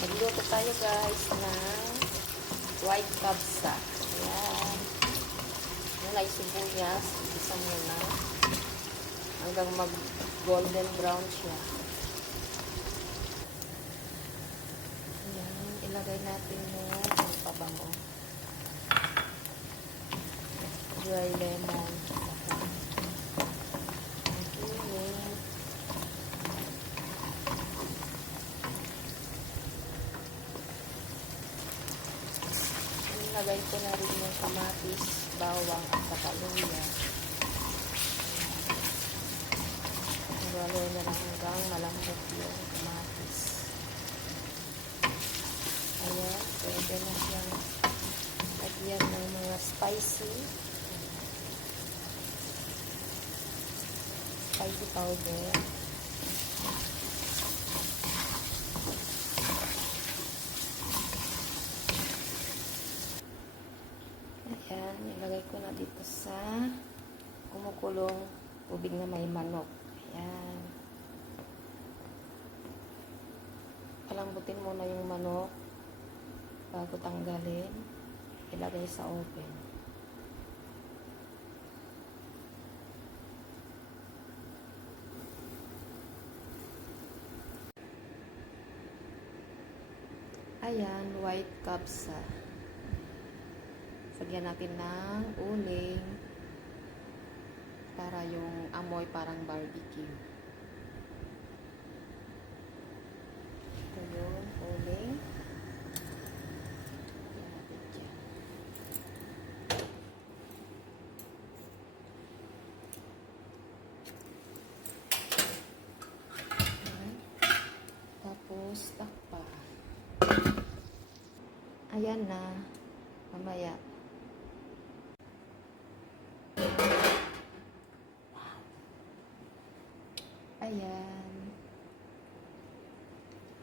Magluto tayo guys ng white kabsa. Ayan. Nalay sibuyas. Isa muna. Hanggang mag golden brown siya. Ayan. Ilagay natin yung pabango. Dry lemon. Ilagay ko na rin yung kamatis, bawang at saka luya. Nagalo na lang hanggang malambot yung kamatis. Ayan, pwede na siyang lagyan ng mga spicy powder. Ayan, ilagay ko na dito sa kumukulong tubig na may manok. Ayan. Palambutin muna yung manok bago tanggalin. Ilagay sa oven. Ayan, white kabsa. Sagyan natin ng uling para yung amoy parang barbecue. Ito yung uling. Sagyan natin dyan. Ayan. Tapos takpa. Ayan na. Mamaya. Ayan.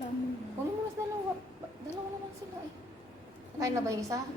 Kunin mo na dalawa. Dalawa naman sila eh. Kain na ba yung isa?